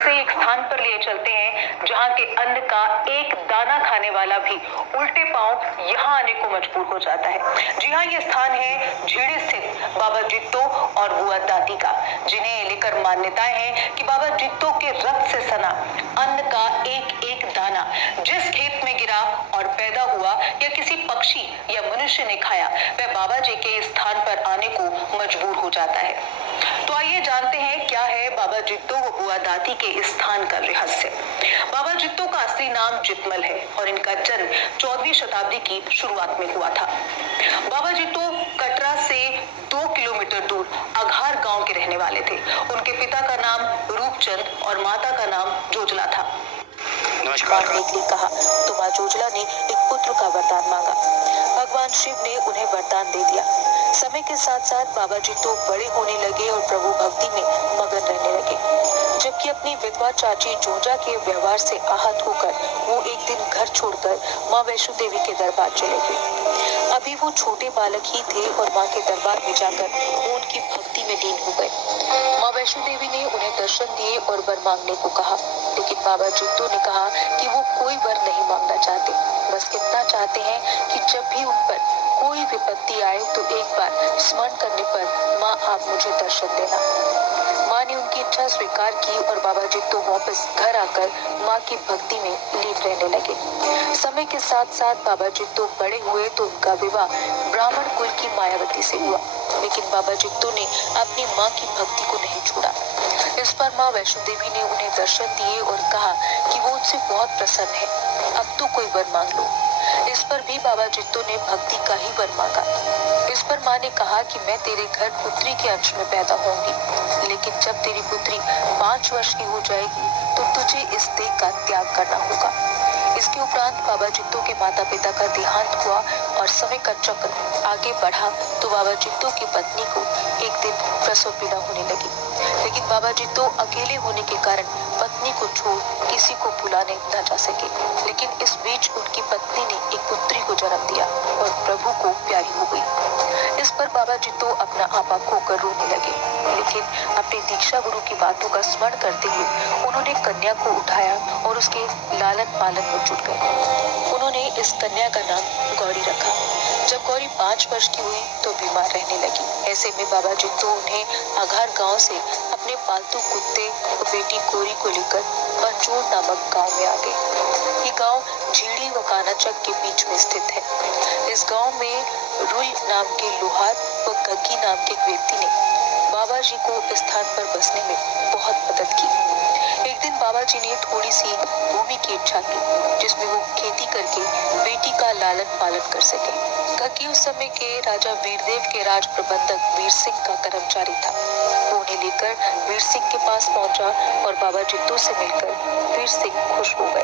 से एक स्थान पर लिए चलते हैं जहां के अन्न का एक दाना खाने वाला भी उल्टे पांव यहां आने को मजबूर हो जाता है। जी हाँ, ये स्थान है झीड़ी स्थित बाबा जित्तो और बुआ दाती का, जिन्हें लेकर मान्यताएं हैं कि बाबा जित्तो के रक्त से सना अन्न का एक एक दाना जिस खेत में गिरा और पैदा हुआ या किसी पक्षी या मनुष्य ने खाया, वह बाबा जी के स्थान पर आने को मजबूर हो जाता है। तो आइए जानते हैं क्या है बाबा जित्तो व बुआ दाती के स्थान का रहस्य। बाबा जित्तो का असली नाम जितमल है और इनका जन्म 14वीं शताब्दी की शुरुआत में हुआ था। बाबा जित्तो कटरा से 2 किलोमीटर दूर अघार गांव के रहने वाले थे। उनके पिता का नाम रूपचंद और माता का नाम जोजला था। नमस्कार। कहा तो माँ जोजला ने एक पुत्र का वरदान मांगा। भगवान शिव ने उन्हें वरदान दे दिया। समय के साथ साथ बाबा जित्तो बड़े होने लगे और प्रभु भक्ति में मगन रहने लगे। जबकि अपनी विधवा चाची जोजा के व्यवहार से आहत होकर वो एक दिन घर छोड़कर माँ वैष्णो देवी के दरबार चले गए। अभी वो छोटे बालक ही थे और माँ के दरबार में जाकर वो उनकी भक्ति में लीन हो गए। माँ वैष्णो देवी ने उन्हें दर्शन दिए और वर मांगने को कहा, लेकिन बाबा जित्तो ने कहा कि वो कोई वर नहीं मांगना चाहते, बस इतना चाहते हैं कि जब भी उन पर कोई विपत्ति आए तो एक बार स्मरण करने पर माँ आप मुझे दर्शन देना। माँ ने उनकी इच्छा स्वीकार की और बाबा जित्तो वापस घर आकर माँ की भक्ति में लीन रहने लगे। समय के साथ साथ बाबा जित्तो बड़े हुए तो उनका विवाह ब्राह्मण कुल की मायावती से हुआ, लेकिन बाबा जित्तो ने अपनी माँ की भक्ति को नहीं छोड़ा। इस पर माँ वैष्णो देवी ने उन्हें दर्शन दिए और कहा कि वो उनसे बहुत प्रसन्न है, अब तो कोई वर मांग लो। इस पर भी बाबा जित्तो ने भक्ति का ही वर मांगा। इस पर माँ ने कहा कि मैं तेरे घर पुत्री के अंश में पैदा होंगी, लेकिन जब तेरी पुत्री 5 वर्ष की हो जाएगी तो तुझे इस देह का त्याग करना होगा। इसके उपरांत बाबा जित्तो के माता पिता का देहांत हुआ और समय का चक्र आगे बढ़ा तो बाबा जित्तो की पत्नी को एक दिन प्रसव पीड़ा होने लगी, लेकिन बाबा जित्तो अकेले होने के कारण पत्नी को छोड़ किसी को बुलाने न जा सके। लेकिन इस बीच उनकी पत्नी ने एक पुत्री को जन्म दिया और प्रभु को प्यारी हो गई। इस पर बाबा जित्तो अपना आपा खोकर रोने लगे, लेकिन अपने दीक्षा गुरु की बातों का स्मरण करते हुए उन्होंने कन्या को उठाया और उसके लालन पालन में जुट गए। उन्होंने इस कन्या का नाम गौरी रखा। जब गौरी 5 वर्ष की हुई तो बीमार रहने लगी। ऐसे में बाबा जित्तो उन्हें अघार गांव से अपने पालतू कुत्ते और बेटी गौरी को लेकर पंजोर नामक गांव में आ गए। ये गांव झीड़ी व कानाचक के बीच में स्थित है। इस गांव में रुल नाम के लोहार व गग्गी नाम के एक व्यक्ति ने बाबा जी को इस स्थान पर बसने में बहुत मदद की। एक दिन बाबा जी ने थोड़ी सी भूमि की इच्छा की जिसमें वो खेती करके बेटी का लालन पालन कर सके। गग्गी उस समय के राजा वीरदेव के राज प्रबंधक वीर सिंह का कर्मचारी था। वो उन्हें लेकर वीर सिंह के पास पहुंचा और बाबा जित्तो से मिलकर वीर सिंह खुश हो गए।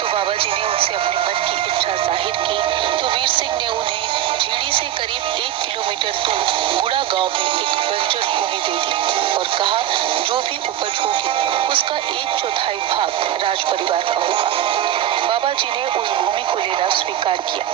तो बाबा जी ने उनसे अपने मन की इच्छा जाहिर की तो वीर सिंह ने उन्हें झीड़ी से करीब 1 किलोमीटर दूर गुड़ा गांव में एक बंजर भूमि दे दी और कहा जो भी उपज होगी उसका 1/4 भाग राज परिवार का होगा। बाबा जी ने उस भूमि को लेना स्वीकार किया।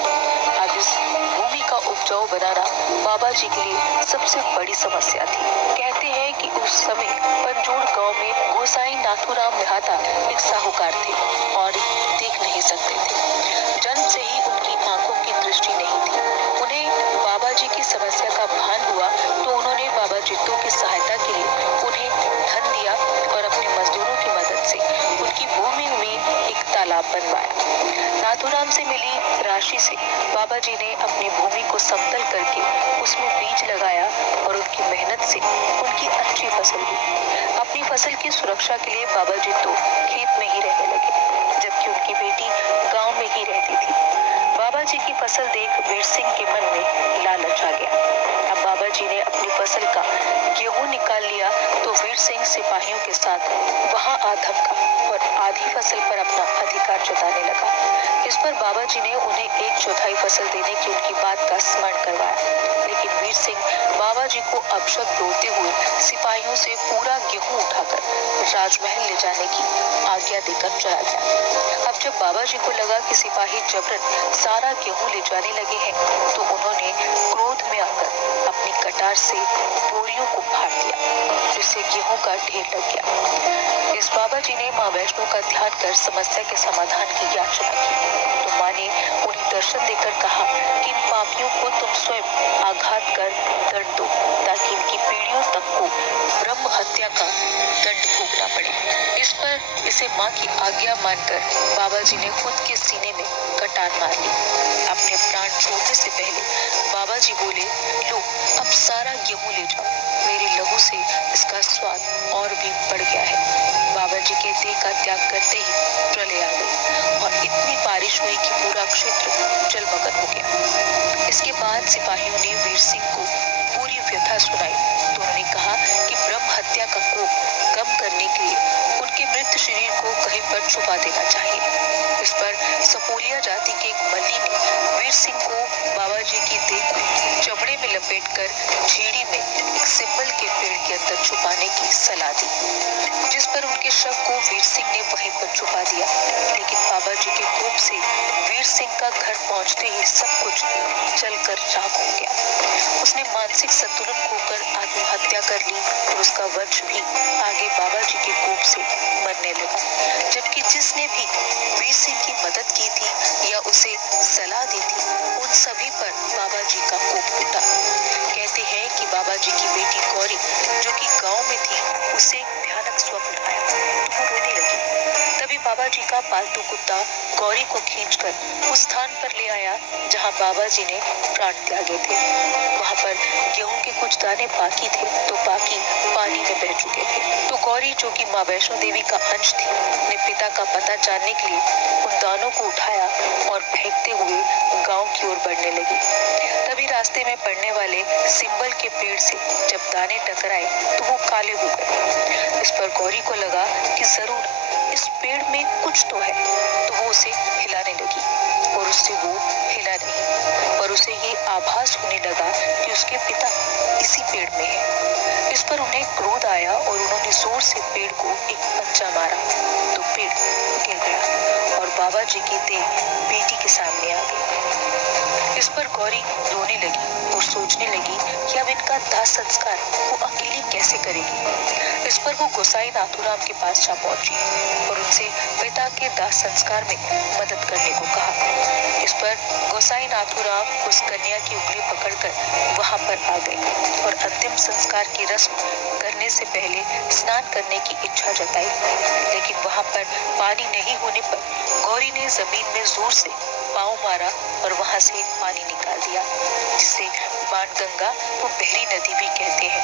अब इस भूमि का उपजाऊ बनाना बाबा जी के लिए सबसे बड़ी समस्या थी। कहते हैं कि उस समय पंजोर गांव में गोसाई नाथूराम मेहता एक साहूकार थे और देख नहीं सकते थे। जन्म से ही उनकी आंखों की दृष्टि नहीं थी। उन्हें बाबा जी की समस्या का भान हुआ तो उन्होंने बाबा जित्तो की सहायता के लिए उन्हें धन दिया और अपने मजदूरों की मदद से उनकी भूमि में एक तालाब बनवाया। नाथूराम से मिली राशि से बाबा जी ने अपनी भूमि को समतल करके उसमें बीज लगाया और उनकी मेहनत से उनकी अच्छी फसल हुई। अपनी फसल की सुरक्षा के लिए बाबा जित्तो खेत में ही रहने लगे, जबकि उनकी बेटी गांव में ही रहती थी। बाबा जी की फसल देख वीर सिंह के मन में लालच आ गया। अब बाबा जी ने अपनी फसल का गेहूं निकाल लिया तो वीर सिंह सिपाहियों के साथ वहां आ धमका और आधी फसल पर अपना अधिकार जताने लगा। इस पर बाबा जी ने उन्हें 1/4 फसल देने की उनकी बात का स्मरण करवाया, लेकिन वीर सिंह बाबा जी को अपशब्द बोलते हुए सिपाहियों से पूरा गेहूं उठाकर राजमहल ले जाने की आज्ञा देकर चला गया। अब जब बाबा जी को लगा कि सिपाही जबरन सारा गेहूं ले जाने लगे हैं, तो उन्होंने क्रोध में आकर अपनी कटार से बोरियों को फाड़ दिया, जिससे गेहूं का ढेर लग गया। इस बाबा जी ने माँ वैष्णो का ध्यान कर समस्या के समाधान की याचना की, तो माँ ने उन्हें दर्शन देकर कहा कि इन पापियों को तुम स्वयं आघात कर दंड दो, ताकि इनकी पीढ़ियों तक को ब्रह्म हत्या का दंड भोगना पड़े। इस पर इसे माँ की आज्ञा मानकर बाबा जी ने खुद के सीने में कटार मार ली। अपने प्राण छोड़ने से पहले बाबा जी बोले, लो अब सारा गेहूं ले जाओ, मेरे लहू से इसका स्वाद और भी बढ़ गया है। बाबा जी के देह का त्याग करते ही प्रलय आ गई और इतनी बारिश हुई कि पूरा क्षेत्र जलमग्न हो गया। इसके बाद सिपाहियों ने वीर सिंह को पूरी व्यथा सुनाई, तो उन्होंने कहा कि ब्रह्म हत्या का कोप कम करने के लिए उनके मृत शरीर को कहीं पर छुपा देना चाहिए। इस पर सपोलिया जाति के एक मल्ली ने वीर सिंह को बाबा जी की देह को चमड़े में लपेटकर झीड़ी में एक सिंबल के पेड़ के अंदर छुपाने की सलाह दी, जिस पर उनके शव को वीर सिंह ने वहीं पर छुपा दिया। लेकिन बाबा जी के कोप से वीर सिंह का घर पहुंचते ही सब कुछ जलकर राख हो गया। उसने मानसिक संतुलन खोकर आत्महत्या कर ली और उसका वंश भी आगे बाबा जी के कोप से मरने लगा। जबकि जिसने भी वीर सिंह की मदद की थी या उसे सलाह दी थी, उन सभी पर बाबा जी का कोप टूटा। कहते हैं कि बाबा जी की बेटी गौरी, जो कि गांव में थी, उसे भयानक स्वप्न आया तो वो रोने लगी। तभी बाबा जी का पालतू कुत्ता गौरी को खींचकर उस स्थान पर ले आया जहां बाबा जी ने प्राण त्यागे थे। वहां पर गेहूं के कुछ दाने बाकी थे, तो बाकी पानी में बह चुके थे। तो गौरी, जो कि माँ वैष्णो देवी का अंश थी, ने पिता का पता जानने के लिए उन दानों को उठाया और फेंकते हुए गांव की ओर बढ़ने लगी। तभी रास्ते में पड़ने वाले सिंबल के पेड़ से जब दाने टकराए तो वो काले हो गए। इस पर गौरी को लगा कि जरूर इस पेड़ में कुछ तो है, तो वो उसे हिलाने लगी और उससे वो हिला नहीं, पर उसे ये आभास होने लगा कि उसके पिता इसी पेड़ में है। इस पर उन्हें क्रोध आया और उन्होंने जोर से पेड़ को एक पंचा मारा, तो पेड़ गिर गया और बाबा जी की देह बेटी के सामने आ गई। इस पर गौरी रोने लगी और सोचने लगी कि अब इनका दाह संस्कार वो अकेली कैसे करेगी। इस पर वो गोसाई नाथूराम के पास जा पहुंची और उनसे पिता के दाह संस्कार में मदद करने को कहा। इस पर गोसाई नाथूराम उस कन्या की उंगली पकड़कर वहां पर आ गए और अंतिम संस्कार की रस्म करने से पहले स्नान करने की इच्छा जताई। लेकिन वहां पर पानी नहीं होने पर गौरी ने जमीन में जोर से पाँव मारा और वहां से पानी निकाल दिया, जिसे बाणगंगा वो बहरी नदी भी कहते हैं।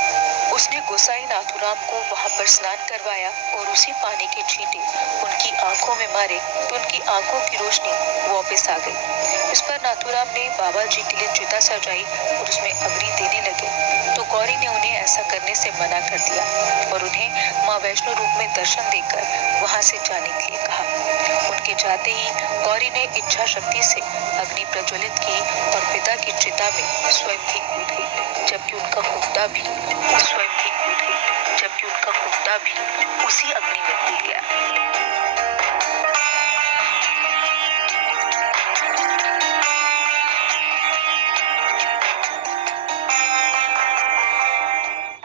उसने गोसाई नाथूराम को वहां पर स्नान करवाया और उसी पानी के छींटे उनकी आंखों में मारे तो उनकी आंखों की रोशनी वापस आ गई। इस पर नाथूराम ने बाबा जी के लिए चिता सजाई और उसमें अग्नि देने लगे, तो गौरी ने उन्हें ऐसा करने से मना कर दिया और उन्हें माँ वैष्णो रूप में दर्शन देकर वहां से जाने के लिए कहा। उनके जाते ही गौरी ने इच्छा शक्ति से अग्नि प्रज्वलित की और पिता की चिता में स्वयं भी कूद गई, जबकि उनका कुत्ता भी उसी अग्नि में कूद गया।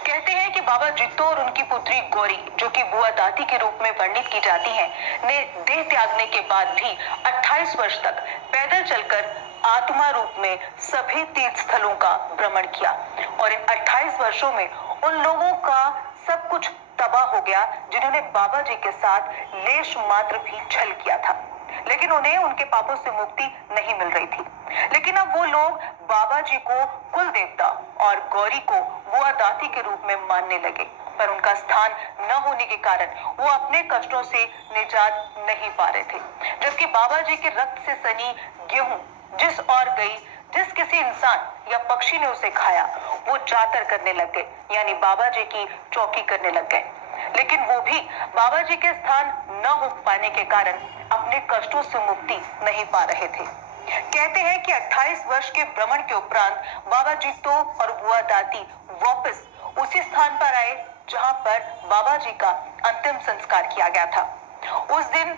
कहते हैं कि बाबा जित्तो और उनकी पुत्री गौरी, जो कि बुआ दाती के रूप में वर्णित की जाती हैं, ने देह त्यागने के बाद भी 28 वर्ष तक पैदल चलकर आत्मा रूप में सभी तीर्थ स्थलों का भ्रमण किया और इन 28 वर्षों में उन लोगों का सब कुछ तबाह हो गया जिन्होंने बाबा जी के साथ लेश मात्र भी छल किया था, लेकिन उन्हें उनके पापों से मुक्ति नहीं मिल रही थी। लेकिन अब वो लोग बाबा जी को कुल देवता और गौरी को बुआ दाती के रूप में मानने लगे, पर उनका स्थान न होने के कारण वो अपने कष्टों से निजात नहीं पा रहे थे। जबकि बाबा जी के रक्त से सनी गेहूं जिस और गई, जिस किसी इंसान या पक्षी ने उसे खाया, वो जातर करने लग गए, यानी बाबा जी की चौकी करने लग गए। लेकिन वो भी बाबा जी के स्थान न हो पाने के कारण अपने कष्टों से मुक्ति नहीं पा रहे थे। कहते हैं कि 28 वर्ष के भ्रमण के उपरांत बाबा जित्तो और बुआ दादी वापस उसी स्थान पर आए जहां पर बाबा जी का अंतिम संस्कार किया गया था। उस दिन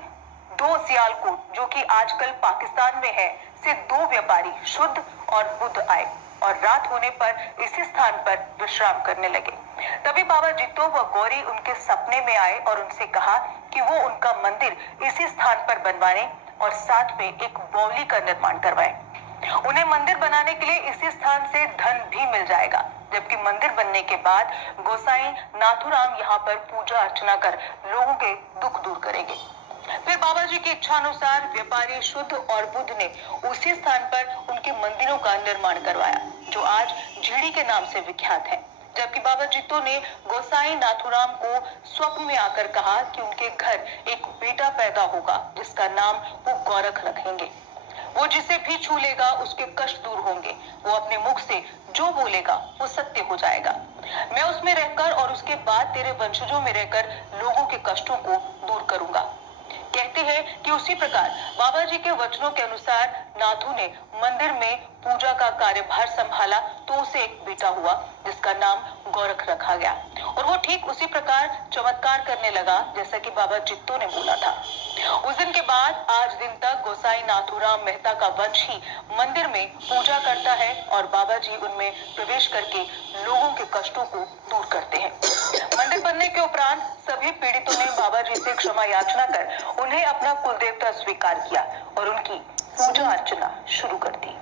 2 सियालकोट, जो कि आजकल पाकिस्तान में है, से 2 व्यापारी शुद्ध और बुद्ध आए और रात होने पर इसी स्थान पर विश्राम करने लगे। तभी बाबा जित्तो व गौरी उनके सपने में आए और उनसे कहा कि वो उनका मंदिर इसी स्थान पर बनवाने और साथ में एक बावली का निर्माण करवाएं। उन्हें मंदिर बनाने के लिए इसी स्थान से धन भी मिल जाएगा, जबकि मंदिर बनने के बाद गोसाई नाथुराम यहाँ पर पूजा अर्चना कर लोगों के दुख दूर करेंगे। फिर बाबा जी की इच्छा अनुसार व्यापारी शुद्ध और बुद्ध ने उसी स्थान पर उनके मंदिरों का निर्माण करवाया, जो आज झीड़ी के नाम से विख्यात है। जबकि बाबा जित्तो ने गोसाई नाथुराम को स्वप्न में आकर कहा कि उनके घर एक बेटा पैदा होगा जिसका नाम वो गोरख रखेंगे। वो जिसे भी छू लेगा उसके कष्ट दूर होंगे। वो अपने मुख से जो बोलेगा वो सत्य हो जाएगा। मैं उसमें रहकर और उसके बाद तेरे वंशजों में रहकर लोगों के कष्टों को दूर करूंगा। कहते हैं कि उसी प्रकार बाबा जी के वचनों के अनुसार नाथू ने मंदिर में पूजा का कार्यभार संभाला तो उसे एक बेटा हुआ जिसका नाम गोरख रखा गया और वो ठीक उसी प्रकार चमत्कार करने लगा जैसा कि बाबा जित्तो ने बोला था। उस दिन के बाद आज दिन तक गोसाई नाथूराम मेहता का वंश ही मंदिर में पूजा करता है और बाबा जी उनमें प्रवेश करके लोगों के कष्टों को दूर करते हैं। मंदिर बनने के उपरांत सभी पीड़ितों ने बाबा जी से क्षमा याचना कर उन्हें अपना कुलदेवता स्वीकार किया और उनकी पूजा अर्चना शुरू कर दी।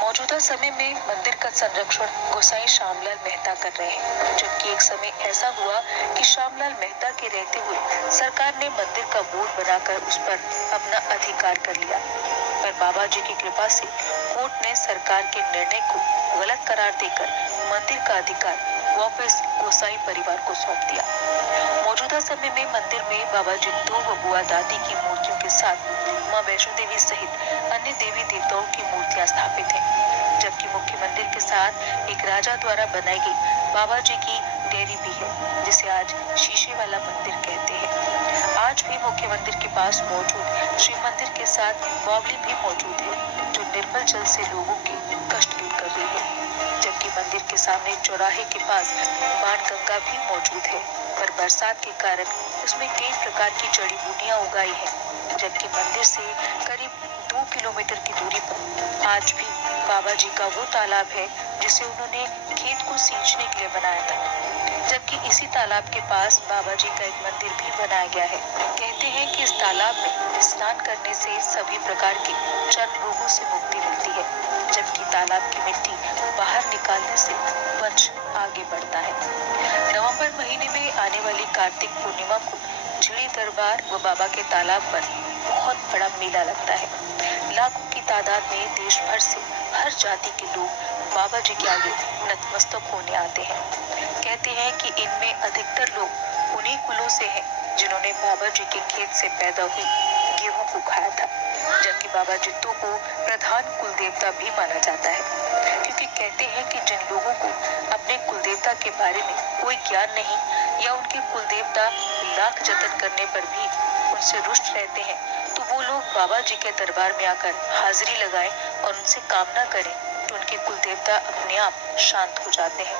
मौजूदा समय में मंदिर का संरक्षण गोसाई श्यामलाल मेहता कर रहे हैं, जबकि एक समय ऐसा हुआ कि श्यामलाल मेहता के रहते हुए सरकार ने मंदिर का बोर्ड बनाकर उस पर अपना अधिकार कर लिया, पर बाबा जी की कृपा से कोर्ट ने सरकार के निर्णय को गलत करार देकर मंदिर का अधिकार वापस गोसाई परिवार को सौंप दिया। मौजूदा समय में मंदिर में बाबा जित्तो व बुआ दादी की मूर्तियों के साथ मां वैष्णो देवी सहित अन्य देवी देवताओं की मूर्तियां स्थापित हैं, जबकि मुख्य मंदिर के साथ एक राजा द्वारा बनाई गई बाबा जी की डेयरी भी है, जिसे आज शीशे वाला मंदिर कहते हैं। आज भी मुख्य मंदिर के पास मौजूद शिव मंदिर के साथ बावली भी मौजूद है, जो निर्मल जल से लोगों के कष्ट दूर कर रही है, जबकि मंदिर के सामने चौराहे के पास बाण गंगा भी मौजूद है, पर बरसात के कारण उसमें कई प्रकार की जड़ी बूटियां उगाई है। जबकि मंदिर से करीब 2 किलोमीटर की दूरी पर आज भी बाबा जी का वो तालाब है जिसे उन्होंने खेत को सींचने के लिए बनाया था, जबकि इसी तालाब के पास बाबा जी का एक मंदिर भी बनाया गया है। कहते हैं कि इस तालाब में स्नान करने से सभी प्रकार के चर्म रोगों से मुक्ति मिलती है, जबकि तालाब की मिट्टी बाहर निकालने से वंश आगे बढ़ता है। नवंबर महीने में आने वाली कार्तिक पूर्णिमा को झिड़ी दरबार व बाबा के तालाब पर बहुत बड़ा मेला लगता है। लाखों की तादाद में देश भर से हर जाति के लोग बाबा जी के आगे नतमस्तक होने आते हैं। कहते हैं कि इनमें अधिकतर लोग उन्हीं कुलों से हैं जिन्होंने बाबा जी के खेत से पैदा हुई गेहूं को खाया था, जबकि बाबा जित्तो को प्रधान कुलदेवता भी माना जाता है, क्योंकि कहते हैं कि जिन लोगों को अपने कुलदेवता के बारे में कोई ज्ञान नहीं या उनके कुलदेवता लाख जतन करने पर भी उनसे रुष्ट रहते हैं, तो वो लोग बाबा जी के दरबार में आकर हाजिरी लगाएं और उनसे कामना करें तो उनके कुलदेवता अपने आप शांत हो जाते हैं।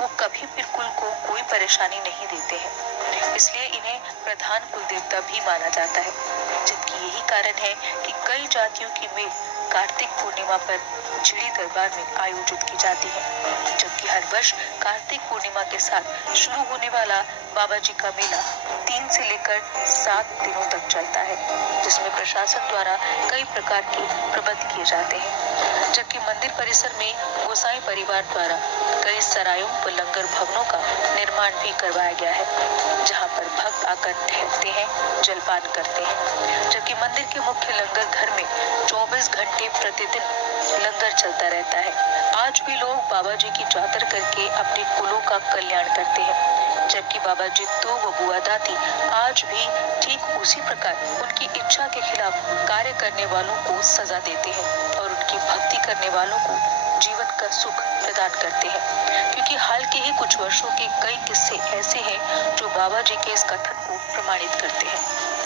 वो कभी भी कुल को कोई परेशानी नहीं देते हैं, इसलिए इन्हें प्रधान कुलदेवता भी माना जाता है। जबकि यही कारण है कि कई जातियों की मेल कार्तिक पूर्णिमा पर झिड़ी दरबार में आयोजित की जाती है, जबकि हर वर्ष कार्तिक पूर्णिमा के साथ शुरू होने वाला बाबा जी का मेला 3 से लेकर 7 दिनों तक चलता है, जिसमें प्रशासन द्वारा कई प्रकार के प्रबंध किए जाते हैं। जबकि मंदिर परिसर में गोसाई परिवार द्वारा कई सरायों व लंगर भवनों का निर्माण भी करवाया गया है, जहां पर भक्त आकर ठहरते हैं, जलपान करते हैं। जबकि मंदिर के मुख्य लंगर घर में 24 घंटे प्रतिदिन लंगर चलता रहता है। आज भी लोग बाबा जी की जातर करके अपने कुलों का कल्याण करते हैं। जबकि बाबा जित्तो व बुआ दाती आज भी ठीक उसी प्रकार उनकी इच्छा के खिलाफ कार्य करने वालों को सजा देते हैं और उनकी भक्ति करने वालों को जीवन का सुख प्रदान करते हैं। क्योंकि हाल के ही कुछ वर्षों के कई किस्से ऐसे हैं जो बाबा जी के इस कथन को प्रमाणित करते हैं।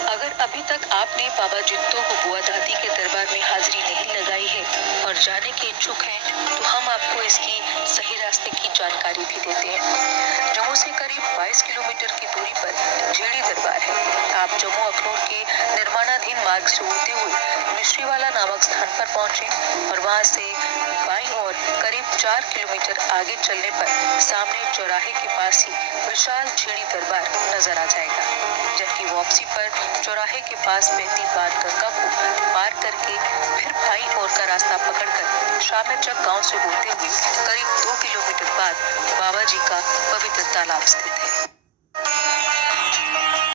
अगर अभी तक आपने बाबा जित्तो को बुआ दाती के दरबार में हाजिरी नहीं लगाई है और जाने के इच्छुक हैं, तो हम आपको इसकी सही रास्ते की जानकारी भी देते हैं। जम्मू से करीब 22 किलोमीटर की दूरी पर झेड़ी दरबार है। आप जम्मू अखनूर के निर्माणाधीन मार्ग से होते हुए मिश्रीवाला नामक स्थान पर पहुंचे और वहां से बाईं ओर करीब 4 किलोमीटर आगे चलने पर सामने चौराहे के पास ही विशाल झेड़ी दरबार नजर आ जाएगा। जबकि वापसी पर चौराहे के पास बहती बाण गंगा को पार करके फिर बाईं ओर का रास्ता पकड़कर शामेचक गांव से होते हुए करीब 2 किलोमीटर बाद बाबा जी का पवित्र तालाब स्थित है।